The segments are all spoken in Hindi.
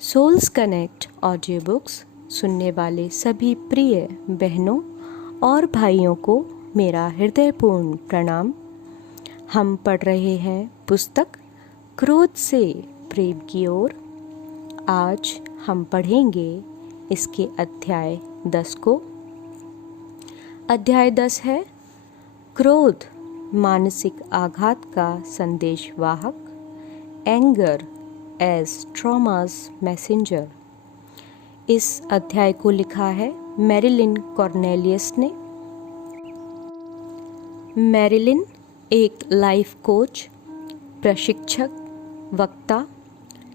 सोल्स कनेक्ट ऑडियो बुक्स सुनने वाले सभी प्रिय बहनों और भाइयों को मेरा हृदयपूर्ण प्रणाम। हम पढ़ रहे हैं पुस्तक क्रोध से प्रेम की ओर। आज हम पढ़ेंगे इसके अध्याय 10 को। अध्याय 10 है क्रोध मानसिक आघात का संदेशवाहक, एंगर एज ट्रॉमास मैसेंजर। इस अध्याय को लिखा है मैरिलिन कॉर्नेलियस ने। मैरिलिन एक लाइफ कोच, प्रशिक्षक, वक्ता,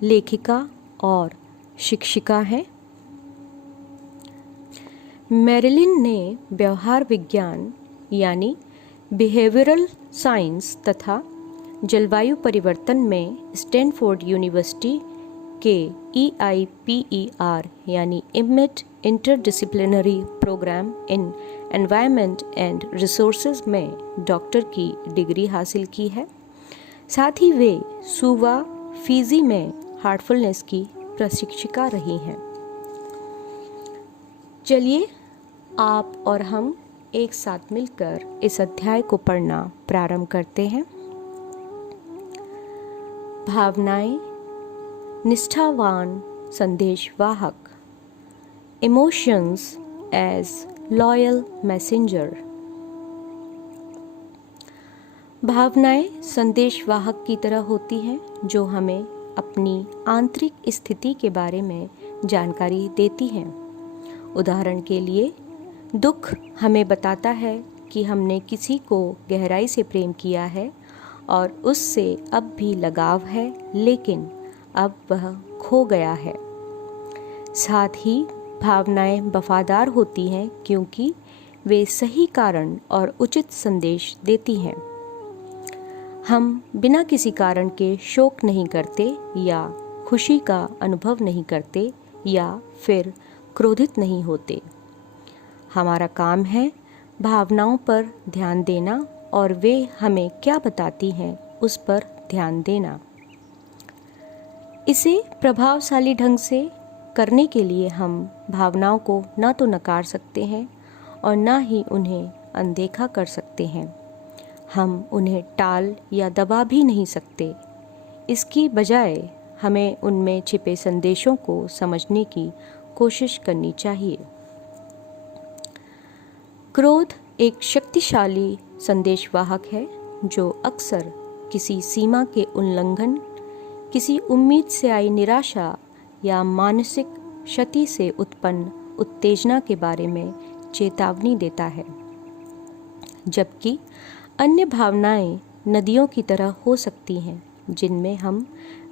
लेखिका और शिक्षिका हैं। मैरिलिन ने व्यवहार विज्ञान यानी बिहेवियरल साइंस तथा जलवायु परिवर्तन में स्टैनफोर्ड यूनिवर्सिटी के EIPER यानी Emmett interdisciplinary program in environment and resources में डॉक्टर की डिग्री हासिल की है। साथ ही वे सुवा फिजी में हार्टफुलनेस की प्रशिक्षिका रही हैं। चलिए आप और हम एक साथ मिलकर इस अध्याय को पढ़ना प्रारंभ करते हैं। भावनाएं निष्ठावान संदेशवाहक, इमोशंस एज लॉयल मैसेंजर। भावनाएं संदेशवाहक की तरह होती हैं जो हमें अपनी आंतरिक स्थिति के बारे में जानकारी देती हैं। उदाहरण के लिए दुख हमें बताता है कि हमने किसी को गहराई से प्रेम किया है और उससे अब भी लगाव है, लेकिन अब वह खो गया है। साथ ही भावनाएं वफादार होती हैं क्योंकि वे सही कारण और उचित संदेश देती हैं। हम बिना किसी कारण के शोक नहीं करते या खुशी का अनुभव नहीं करते या फिर क्रोधित नहीं होते। हमारा काम है भावनाओं पर ध्यान देना और वे हमें क्या बताती हैं उस पर ध्यान देना। इसे प्रभावशाली ढंग से करने के लिए हम भावनाओं को न तो नकार सकते हैं और न ही उन्हें अनदेखा कर सकते हैं। हम उन्हें टाल या दबा भी नहीं सकते। इसकी बजाय हमें उनमें छिपे संदेशों को समझने की कोशिश करनी चाहिए। क्रोध एक शक्तिशाली संदेशवाहक है जो अक्सर किसी सीमा के उल्लंघन, किसी उम्मीद से आई निराशा या मानसिक क्षति से उत्पन्न उत्तेजना के बारे में चेतावनी देता है। जबकि अन्य भावनाएं नदियों की तरह हो सकती हैं जिनमें हम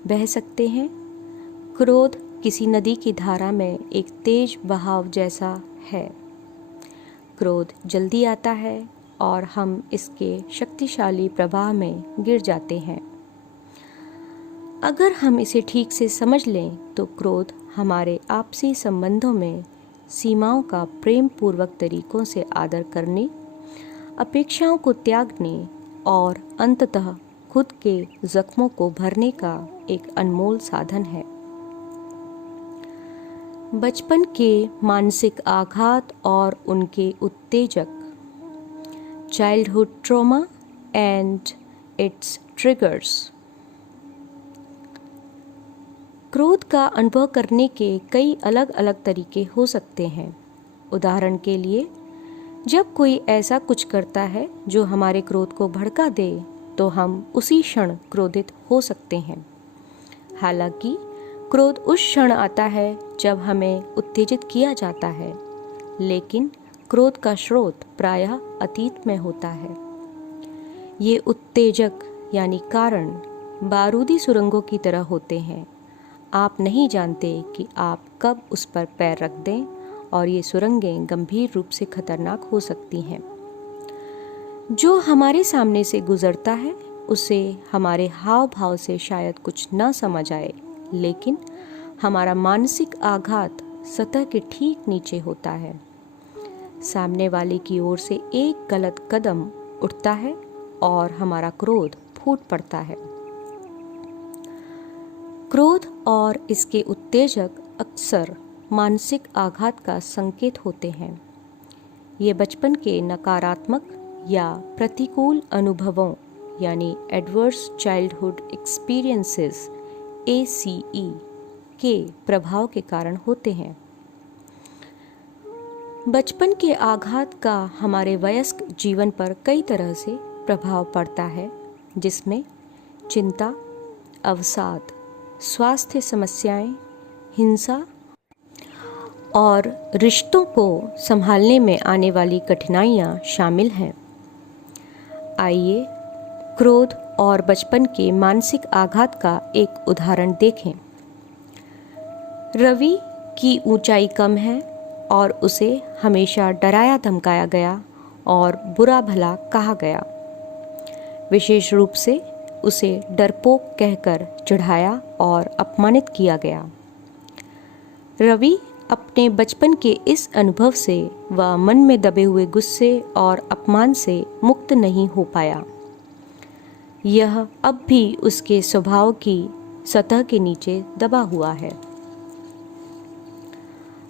बह सकते हैं। क्रोध किसी नदी की धारा में एक तेज बहाव जैसा है। क्रोध जल्दी आता है और हम इसके शक्तिशाली प्रवाह में गिर जाते हैं। अगर हम इसे ठीक से समझ लें तो क्रोध हमारे आपसी संबंधों में सीमाओं का प्रेम पूर्वक तरीकों से आदर करने, अपेक्षाओं को त्यागने और अंततः खुद के जख्मों को भरने का एक अनमोल साधन है। बचपन के मानसिक आघात और उनके उत्तेजक, childhood trauma and it's triggers. क्रोध का अनुभव करने के कई अलग अलग तरीके हो सकते हैं। उदाहरण के लिए जब कोई ऐसा कुछ करता है जो हमारे क्रोध को भड़का दे तो हम उसी क्षण क्रोधित हो सकते हैं। हालांकि क्रोध उस क्षण आता है जब हमें उत्तेजित किया जाता है, लेकिन क्रोध का स्रोत प्रायः अतीत में होता है। ये उत्तेजक यानी कारण बारूदी सुरंगों की तरह होते हैं। आप नहीं जानते कि आप कब उस पर पैर रख दें और ये सुरंगें गंभीर रूप से खतरनाक हो सकती हैं। जो हमारे सामने से गुजरता है उसे हमारे हाव भाव से शायद कुछ न समझ आए, लेकिन हमारा मानसिक आघात सतह के ठीक नीचे होता है। सामने वाले की ओर से एक गलत कदम उठता है और हमारा क्रोध फूट पड़ता है। क्रोध और इसके उत्तेजक अक्सर मानसिक आघात का संकेत होते हैं। ये बचपन के नकारात्मक या प्रतिकूल अनुभवों यानी एडवर्स चाइल्डहुड एक्सपीरियंसेस ACE के प्रभाव के कारण होते हैं। बचपन के आघात का हमारे वयस्क जीवन पर कई तरह से प्रभाव पड़ता है, जिसमें चिंता, अवसाद, स्वास्थ्य समस्याएं, हिंसा और रिश्तों को संभालने में आने वाली कठिनाइयां शामिल हैं। आइए क्रोध और बचपन के मानसिक आघात का एक उदाहरण देखें। रवि की ऊंचाई कम है और उसे हमेशा डराया धमकाया गया और बुरा भला कहा गया। विशेष रूप से उसे डरपोक कहकर चिढ़ाया और अपमानित किया गया। रवि अपने बचपन के इस अनुभव से व मन में दबे हुए गुस्से और अपमान से मुक्त नहीं हो पाया। यह अब भी उसके स्वभाव की सतह के नीचे दबा हुआ है।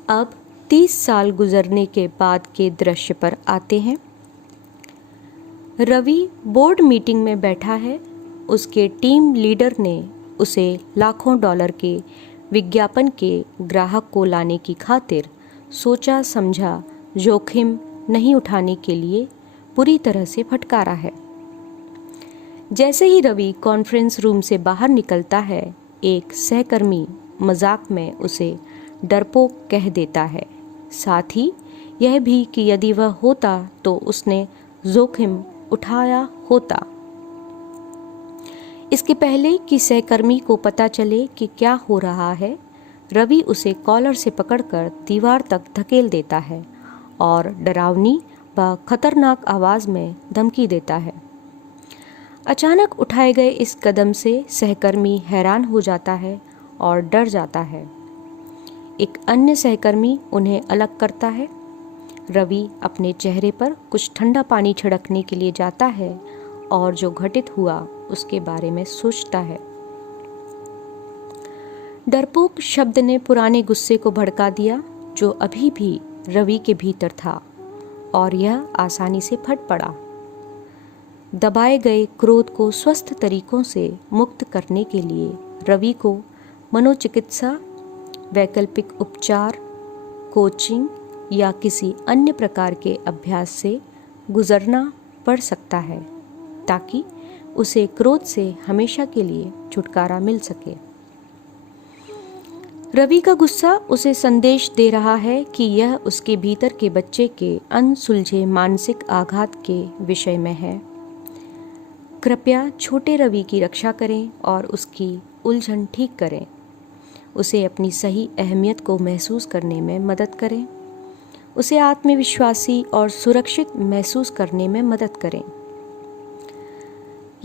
अब 30 साल गुजरने के बाद के दृश्य पर आते हैं। रवि बोर्ड मीटिंग में बैठा है। उसके टीम लीडर ने उसे लाखों डॉलर के विज्ञापन के ग्राहक को लाने की खातिर सोचा समझा जोखिम नहीं उठाने के लिए पूरी तरह से फटकारा है। जैसे ही रवि कॉन्फ्रेंस रूम से बाहर निकलता है, एक सहकर्मी मजाक में उसे डरपोक कह देता है, साथ ही यह भी कि यदि वह होता तो उसने जोखिम उठाया होता। इसके पहले कि सहकर्मी को पता चले कि क्या हो रहा है, रवि उसे कॉलर से पकड़कर दीवार तक धकेल देता है और डरावनी व खतरनाक आवाज़ में धमकी देता है। अचानक उठाए गए इस कदम से सहकर्मी हैरान हो जाता है और डर जाता है। एक अन्य सहकर्मी उन्हें अलग करता है। रवि अपने चेहरे पर कुछ ठंडा पानी छिड़कने के लिए जाता है और जो घटित हुआ उसके बारे में सोचता है। डरपोक शब्द ने पुराने गुस्से को भड़का दिया जो अभी भी रवि के भीतर था और यह आसानी से फट पड़ा। दबाए गए क्रोध को स्वस्थ तरीकों से मुक्त करने के लिए रवि को मनोचिकित्सा, वैकल्पिक उपचार, कोचिंग या किसी अन्य प्रकार के अभ्यास से गुजरना पड़ सकता है ताकि उसे क्रोध से हमेशा के लिए छुटकारा मिल सके। रवि का गुस्सा उसे संदेश दे रहा है कि यह उसके भीतर के बच्चे के अनसुलझे मानसिक आघात के विषय में है। कृपया छोटे रवि की रक्षा करें और उसकी उलझन ठीक करें। उसे अपनी सही अहमियत को महसूस करने में मदद करें। उसे आत्मविश्वासी और सुरक्षित महसूस करने में मदद करें।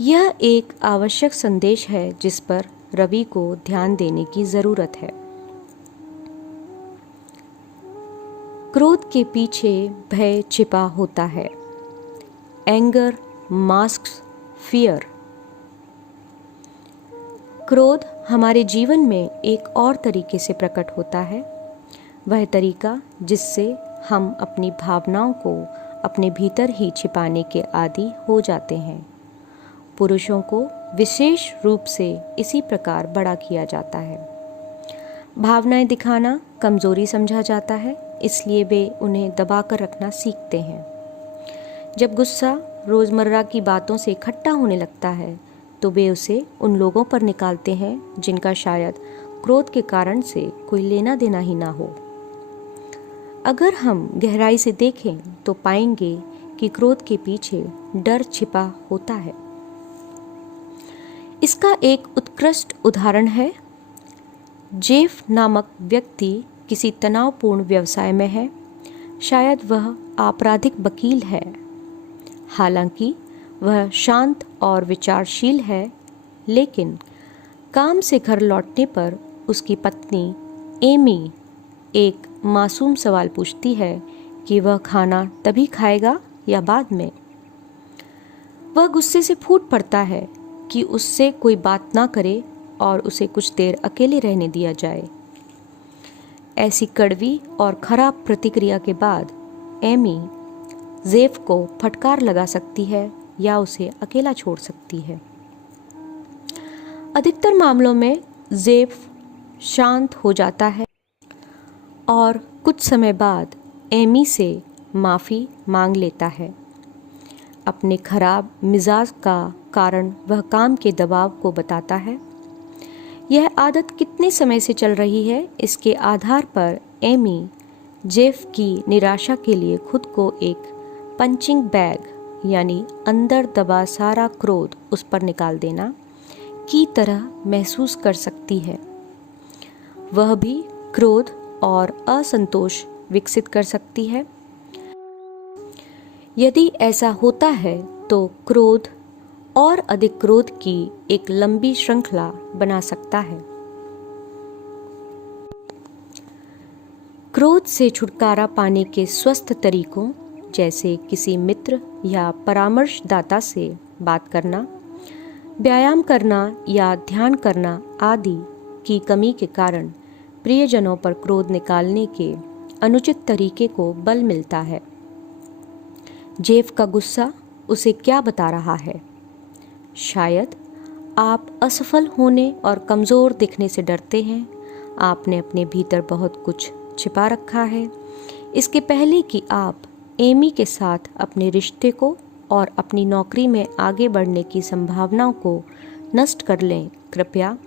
यह एक आवश्यक संदेश है जिस पर रवि को ध्यान देने की जरूरत है। क्रोध के पीछे भय छिपा होता है। Anger masks fear. क्रोध हमारे जीवन में एक और तरीके से प्रकट होता है। वह तरीका जिससे हम अपनी भावनाओं को अपने भीतर ही छिपाने के आदी हो जाते हैं। पुरुषों को विशेष रूप से इसी प्रकार बड़ा किया जाता है। भावनाएं दिखाना कमजोरी समझा जाता है, इसलिए वे उन्हें दबाकर रखना सीखते हैं। जब गुस्सा रोज़मर्रा की बातों से इकट्ठा होने लगता है तो वे उसे उन लोगों पर निकालते हैं जिनका शायद क्रोध के कारण से कोई लेना देना ही ना हो। अगर हम गहराई से देखें तो पाएंगे कि क्रोध के पीछे डर छिपा होता है। इसका एक उत्कृष्ट उदाहरण है। जेफ नामक व्यक्ति किसी तनावपूर्ण व्यवसाय में है। शायद वह आपराधिक वकील है। हालांकि वह शांत और विचारशील है, लेकिन काम से घर लौटने पर उसकी पत्नी एमी एक मासूम सवाल पूछती है कि वह खाना तभी खाएगा या बाद में। वह गुस्से से फूट पड़ता है कि उससे कोई बात ना करे और उसे कुछ देर अकेले रहने दिया जाए। ऐसी कड़वी और खराब प्रतिक्रिया के बाद एमी जेफ को फटकार लगा सकती है या उसे अकेला छोड़ सकती है। अधिकतर मामलों में जेफ शांत हो जाता है और कुछ समय बाद एमी से माफ़ी मांग लेता है। अपने खराब मिजाज का कारण वह काम के दबाव को बताता है। यह आदत कितने समय से चल रही है, इसके आधार पर एमी जेफ की निराशा के लिए खुद को एक पंचिंग बैग यानी अंदर दबा सारा क्रोध उस पर निकाल देना की तरह महसूस कर सकती है। वह भी क्रोध और असंतोष विकसित कर सकती है। यदि ऐसा होता है तो क्रोध और अधिक क्रोध की एक लंबी श्रृंखला बना सकता है। क्रोध से छुटकारा पाने के स्वस्थ तरीकों जैसे किसी मित्र या परामर्शदाता से बात करना, व्यायाम करना या ध्यान करना आदि की कमी के कारण प्रियजनों पर क्रोध निकालने के अनुचित तरीके को बल मिलता है। जेफ का गुस्सा उसे क्या बता रहा है? शायद आप असफल होने और कमज़ोर दिखने से डरते हैं। आपने अपने भीतर बहुत कुछ छिपा रखा है। इसके पहले कि आप एमी के साथ अपने रिश्ते को और अपनी नौकरी में आगे बढ़ने की संभावनाओं को नष्ट कर लें, कृपया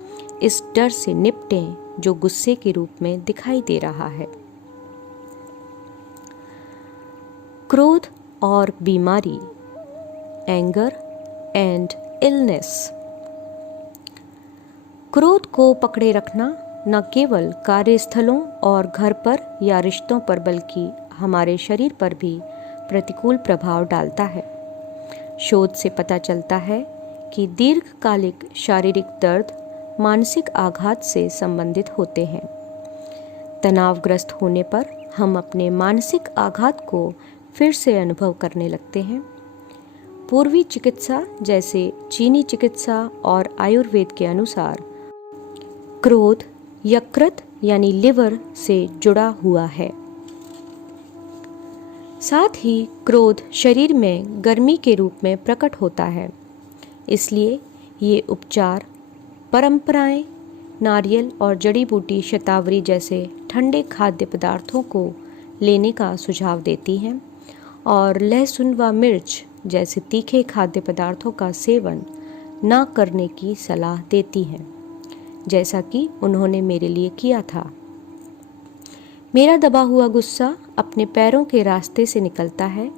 इस डर से निपटें जो गुस्से के रूप में दिखाई दे रहा है। क्रोध और बीमारी, एंगर एंड इलनेस। क्रोध को पकड़े रखना न केवल कार्यस्थलों और घर पर या रिश्तों पर बल्कि हमारे शरीर पर भी प्रतिकूल प्रभाव डालता है। शोध से पता चलता है कि दीर्घकालिक शारीरिक दर्द मानसिक आघात से संबंधित होते हैं। तनावग्रस्त होने पर हम अपने मानसिक आघात को फिर से अनुभव करने लगते हैं। पूर्वी चिकित्सा जैसे चीनी चिकित्सा और आयुर्वेद के अनुसार क्रोध यकृत यानी लिवर से जुड़ा हुआ है। साथ ही क्रोध शरीर में गर्मी के रूप में प्रकट होता है। इसलिए ये उपचार परंपराएं नारियल और जड़ी बूटी शतावरी जैसे ठंडे खाद्य पदार्थों को लेने का सुझाव देती हैं और लहसुन व मिर्च जैसे तीखे खाद्य पदार्थों का सेवन न करने की सलाह देती हैं, जैसा कि उन्होंने मेरे लिए किया था। मेरा दबा हुआ गुस्सा अपने पैरों के रास्ते से निकलता है,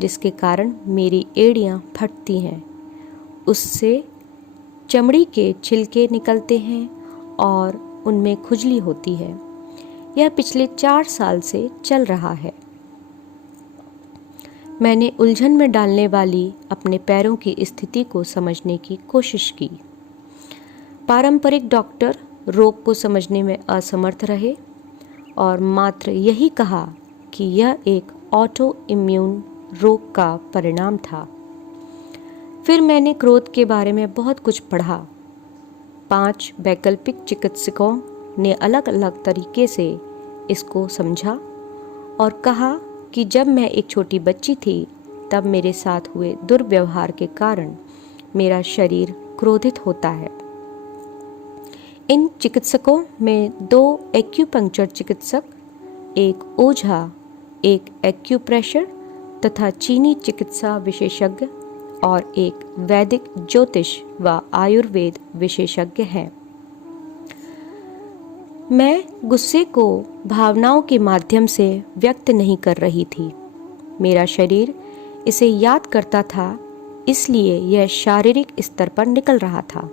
जिसके कारण मेरी एड़ियाँ फटती हैं। उससे चमड़ी के छिलके निकलते हैं और उनमें खुजली होती है। यह पिछले 4 साल से चल रहा है। मैंने उलझन में डालने वाली अपने पैरों की स्थिति को समझने की कोशिश की। पारंपरिक डॉक्टर रोग को समझने में असमर्थ रहे और मात्र यही कहा कि यह एक ऑटो इम्यून रोग का परिणाम था। फिर मैंने क्रोध के बारे में बहुत कुछ पढ़ा। 5 वैकल्पिक चिकित्सकों ने अलग अलग तरीके से इसको समझा और कहा कि जब मैं एक छोटी बच्ची थी तब मेरे साथ हुए दुर्व्यवहार के कारण मेरा शरीर क्रोधित होता है। इन चिकित्सकों में 2 एक्यूपंक्चर चिकित्सक, एक ओझा, एक एक्यूप्रेशर तथा चीनी चिकित्सा विशेषज्ञ और एक वैदिक ज्योतिष व आयुर्वेद विशेषज्ञ हैं। मैं गुस्से को भावनाओं के माध्यम से व्यक्त नहीं कर रही थी। मेरा शरीर इसे याद करता था, इसलिए यह शारीरिक स्तर पर निकल रहा था।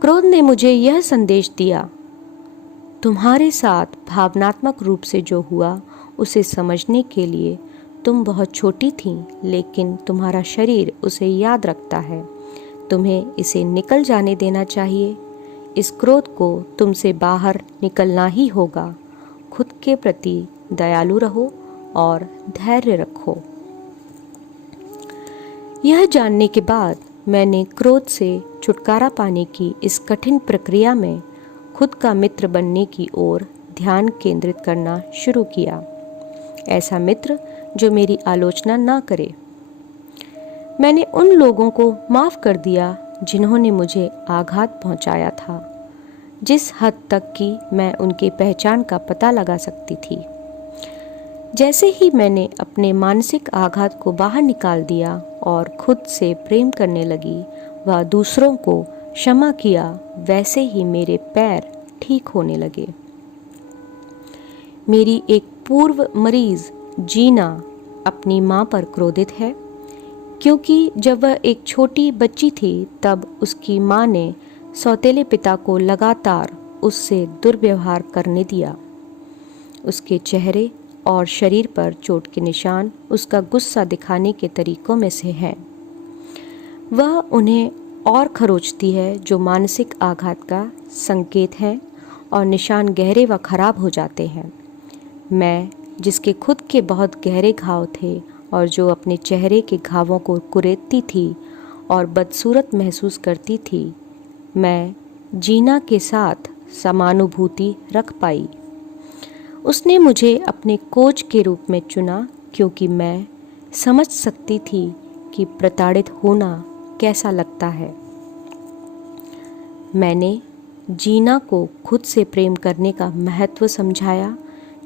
क्रोध ने मुझे यह संदेश दिया, तुम्हारे साथ भावनात्मक रूप से जो हुआ उसे समझने के लिए तुम बहुत छोटी थीं, लेकिन तुम्हारा शरीर उसे याद रखता है। तुम्हें इसे निकल जाने देना चाहिए। इस क्रोध को तुमसे बाहर निकलना ही होगा। खुद के प्रति दयालु रहो और धैर्य रखो। यह जानने के बाद मैंने क्रोध से छुटकारा पाने की इस कठिन प्रक्रिया में खुद का मित्र बनने की ओर ध्यान केंद्रित करना शुरू किया। ऐसा मित्र जो मेरी आलोचना ना करे। मैंने उन लोगों को माफ़ कर दिया जिन्होंने मुझे आघात पहुंचाया था, जिस हद तक कि मैं उनकी पहचान का पता लगा सकती थी। जैसे ही मैंने अपने मानसिक आघात को बाहर निकाल दिया और खुद से प्रेम करने लगी व दूसरों को क्षमा किया, वैसे ही मेरे पैर ठीक होने लगे। मेरी एक पूर्व मरीज जीना अपनी माँ पर क्रोधित है, क्योंकि जब वह एक छोटी बच्ची थी तब उसकी माँ ने सौतेले पिता को लगातार उससे दुर्व्यवहार करने दिया। उसके चेहरे और शरीर पर चोट के निशान उसका गुस्सा दिखाने के तरीकों में से हैं। वह उन्हें और खरोंचती है, जो मानसिक आघात का संकेत है, और निशान गहरे व खराब हो जाते हैं। मैं, जिसके खुद के बहुत गहरे घाव थे और जो अपने चेहरे के घावों को कुरेदती थी और बदसूरत महसूस करती थी, मैं जीना के साथ समानुभूति रख पाई। उसने मुझे अपने कोच के रूप में चुना, क्योंकि मैं समझ सकती थी कि प्रताड़ित होना कैसा लगता है। मैंने जीना को खुद से प्रेम करने का महत्व समझाया,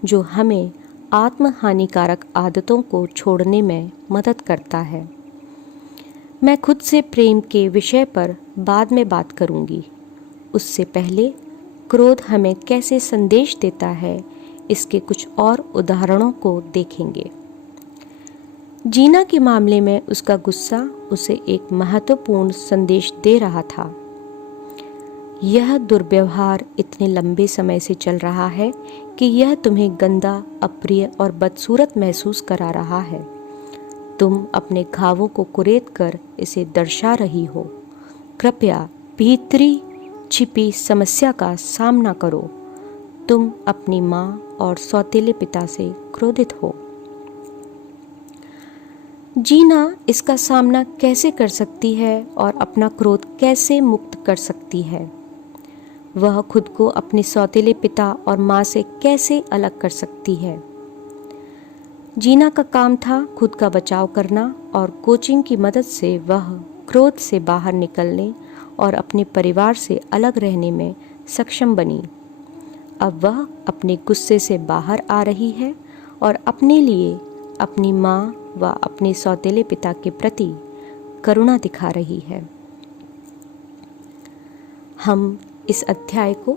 जो हमें आत्म हानिकारक आदतों को छोड़ने में मदद करता है। मैं खुद से प्रेम के विषय पर बाद में बात करूंगी। उससे पहले क्रोध हमें कैसे संदेश देता है, इसके कुछ और उदाहरणों को देखेंगे। जीना के मामले में उसका गुस्सा उसे एक महत्वपूर्ण संदेश दे रहा था। यह दुर्व्यवहार इतने लंबे समय से चल रहा है कि यह तुम्हें गंदा, अप्रिय और बदसूरत महसूस करा रहा है। तुम अपने घावों को कुरेद कर इसे दर्शा रही हो। कृपया भीतरी छिपी समस्या का सामना करो। तुम अपनी माँ और सौतेले पिता से क्रोधित हो। जीना इसका सामना कैसे कर सकती है और अपना क्रोध कैसे मुक्त कर सकती है? वह खुद को अपने सौतेले पिता और माँ से कैसे अलग कर सकती है? जीना का काम था खुद का बचाव करना, और कोचिंग की मदद से वह क्रोध से बाहर निकलने और अपने परिवार से अलग रहने में सक्षम बनी। अब वह अपने गुस्से से बाहर आ रही है और अपने लिए, अपनी माँ व अपने सौतेले पिता के प्रति करुणा दिखा रही है। हम इस अध्याय को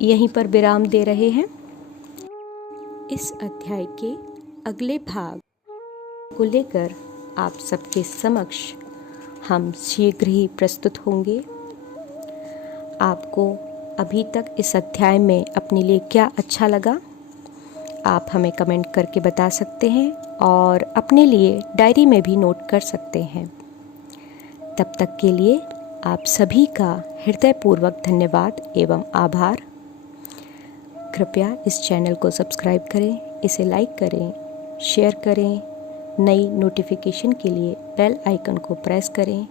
यहीं पर विराम दे रहे हैं। इस अध्याय के अगले भाग को लेकर आप सबके समक्ष हम शीघ्र ही प्रस्तुत होंगे। आपको अभी तक इस अध्याय में अपने लिए क्या अच्छा लगा, आप हमें कमेंट करके बता सकते हैं और अपने लिए डायरी में भी नोट कर सकते हैं। तब तक के लिए आप सभी का हृदयपूर्वक धन्यवाद एवं आभार। कृपया इस चैनल को सब्सक्राइब करें, इसे लाइक करें, शेयर करें। नई नोटिफिकेशन के लिए बेल आइकन को प्रेस करें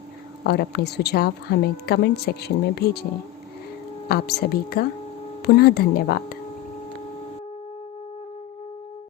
और अपने सुझाव हमें कमेंट सेक्शन में भेजें। आप सभी का पुनः धन्यवाद।